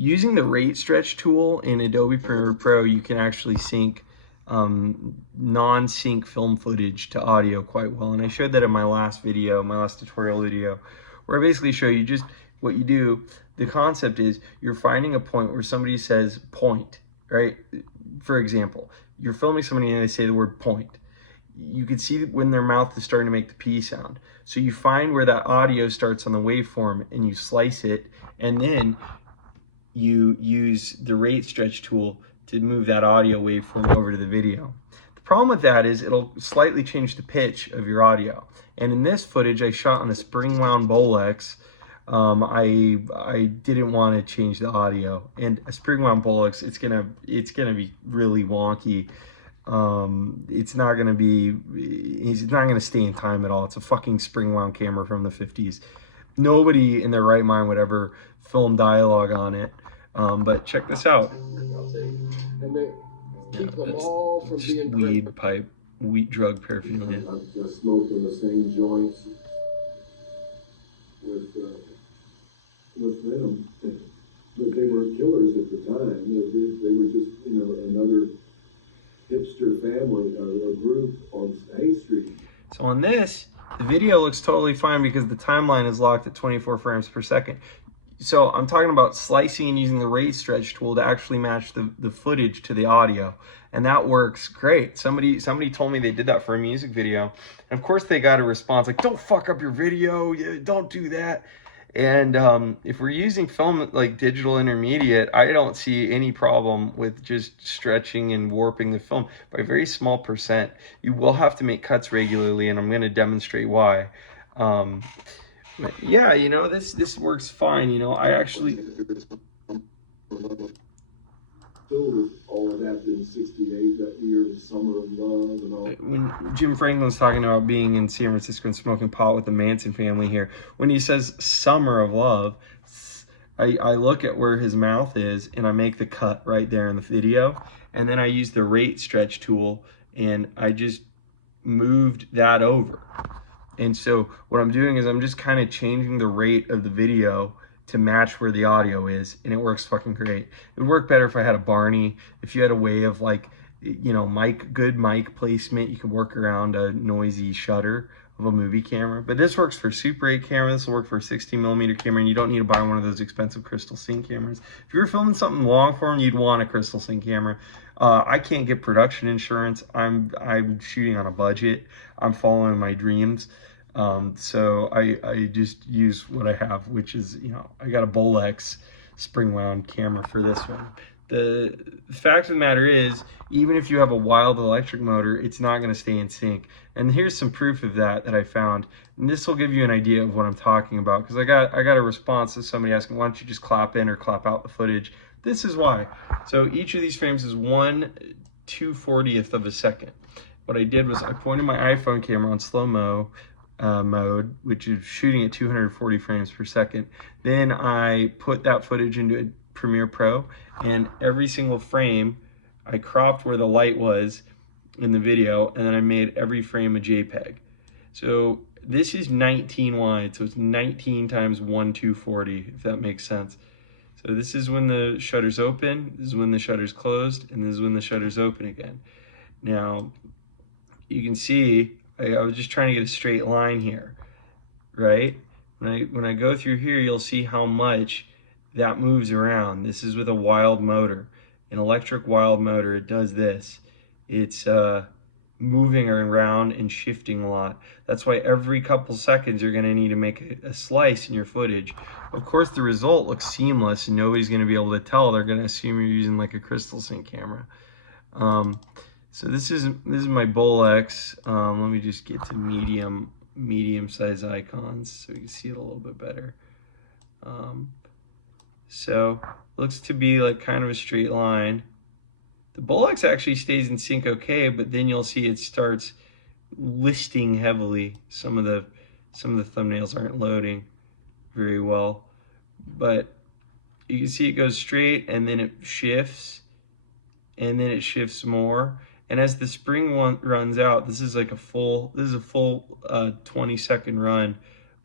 using the rate stretch tool in Adobe Premiere Pro, you can actually sync non-sync film footage to audio quite well. And I showed that in my last video, my last tutorial video, where I basically show you just what you do. The concept is you're finding a point where somebody says point, right? For example, you're filming somebody and they say the word point. You can see when their mouth is starting to make the P sound. So you find where that audio starts on the waveform and you slice it, and then you use the rate stretch tool to move that audio waveform over to the video. The problem with that is it'll slightly change the pitch of your audio. And in this footage I shot on a spring wound Bolex. I didn't want to change the audio, and a spring wound Bolex, it's gonna be really wonky. It's not gonna stay in time at all. It's a fucking spring wound camera from the 50s. Nobody in their right mind would ever film dialogue on it. But check this out. And they keep them all from being weed pipe, wheat drug paraphernalia. I've just smoked in the same joints with them, but they were killers at the time. They were just, you know, another hipster family, a group on Hay Street. So on this, the video looks totally fine because the timeline is locked at 24 frames per second. So I'm talking about slicing and using the rate stretch tool to actually match the footage to the audio. And that works great. Somebody told me they did that for a music video. And of course they got a response like, don't fuck up your video, don't do that. And if we're using film like digital intermediate, I don't see any problem with just stretching and warping the film by a very small percent. You will have to make cuts regularly, and I'm going to demonstrate why. Yeah, you know, this works fine. You know, I actually... All of that in 68, that year, the Summer of Love and all. When Jim Franklin's talking about being in San Francisco and smoking pot with the Manson family here, when he says Summer of Love, I look at where his mouth is and I make the cut right there in the video, and then I use the rate stretch tool and I just moved that over. And so what I'm doing is I'm just kind of changing the rate of the video to match where the audio is, and it works fucking great. It would work better if I had a Barney, if you had a way of, like, you know, good mic placement. You can work around a noisy shutter of a movie camera. But this works for Super 8 camera, this will work for a 16mm camera, and you don't need to buy one of those expensive Crystal Sync cameras. If you were filming something long form, you'd want a Crystal Sync camera. I can't get production insurance. I'm shooting on a budget. I'm following my dreams. So I just use what I have, which is, you know, I got a Bolex spring wound camera for this one. The fact of the matter is, even if you have a wild electric motor, it's not going to stay in sync. And here's some proof of that I found. And this will give you an idea of what I'm talking about, because I got a response to somebody asking, why don't you just clap in or clap out the footage? This is why. So each of these frames is 1/240th of a second. What I did was I pointed my iPhone camera on slow-mo mode, which is shooting at 240 frames per second. Then I put that footage into Premiere Pro, and every single frame I cropped where the light was in the video, and then I made every frame a JPEG. So this is 19 wide, so it's 19 times 1/240, if that makes sense. So this is when the shutter's open, this is when the shutter's closed, and this is when the shutter's open again. Now, you can see I was just trying to get a straight line here, right? When I go through here, you'll see how much that moves around. This is with a wild motor. An electric wild motor, it does this. It's moving around and shifting a lot. That's why every couple seconds you're gonna need to make a slice in your footage. Of course, the result looks seamless and nobody's gonna be able to tell. They're gonna assume you're using like a Crystal Sync camera. So this is my Bolex. Let me just get to medium size icons so you can see it a little bit better. So looks to be like kind of a straight line. The Bolex actually stays in sync okay, but then you'll see it starts listing heavily. Some of the thumbnails aren't loading very well, but you can see it goes straight and then it shifts, and then it shifts more. And as the spring runs out, this is a full 20-second run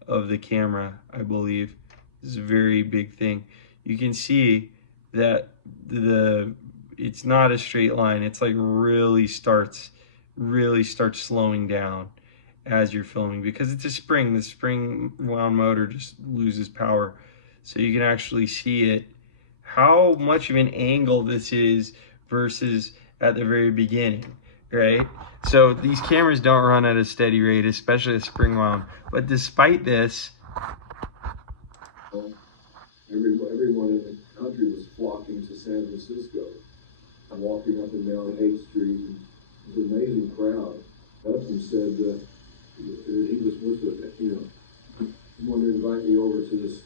of the camera, I believe. This is a very big thing. You can see that it's not a straight line. It's like really starts slowing down as you're filming, because it's a spring. The spring wound motor just loses power. So you can actually see it, how much of an angle this is versus at the very beginning, right? So these cameras don't run at a steady rate, especially a spring wound. But despite this, everyone in the country was flocking to San Francisco, walking up and down 8th Street. It was an amazing crowd. Hudson said he was with he wanted to invite me over to this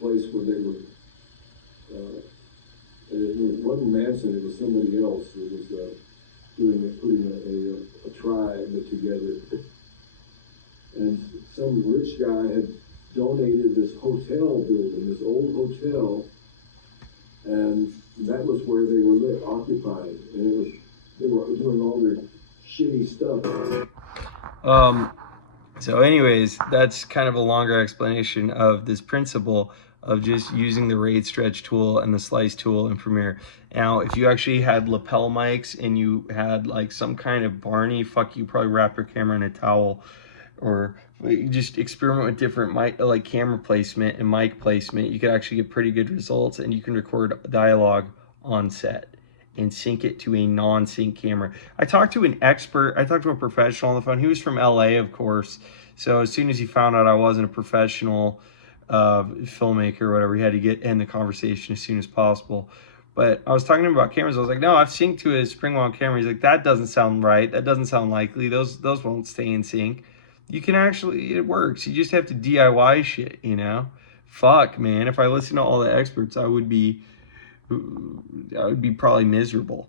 place where they were, and it wasn't Manson, it was somebody else that was putting a tribe together. And some rich guy had donated this hotel building, this old hotel, and that was where they were occupying, and they were doing all their shitty stuff. So anyways, that's kind of a longer explanation of this principle of just using the RAID stretch tool and the slice tool in Premiere. Now, if you actually had lapel mics and you had like some kind of Barney, you probably wrap your camera in a towel, or you just experiment with different mic, like camera placement and mic placement. You could actually get pretty good results, and you can record dialogue on set and sync it to a non-sync camera. I talked to an expert, I talked to a professional on the phone. He was from LA, of course. So as soon as he found out I wasn't a professional filmmaker or whatever, he had to end the conversation as soon as possible. But I was talking to him about cameras. I was like, no, I've synced to a spring wound camera. He's like, that doesn't sound right. That doesn't sound likely. Those won't stay in sync. You can actually, it works. You just have to DIY shit, you know? Fuck, man. If I listened to all the experts, I would be probably miserable.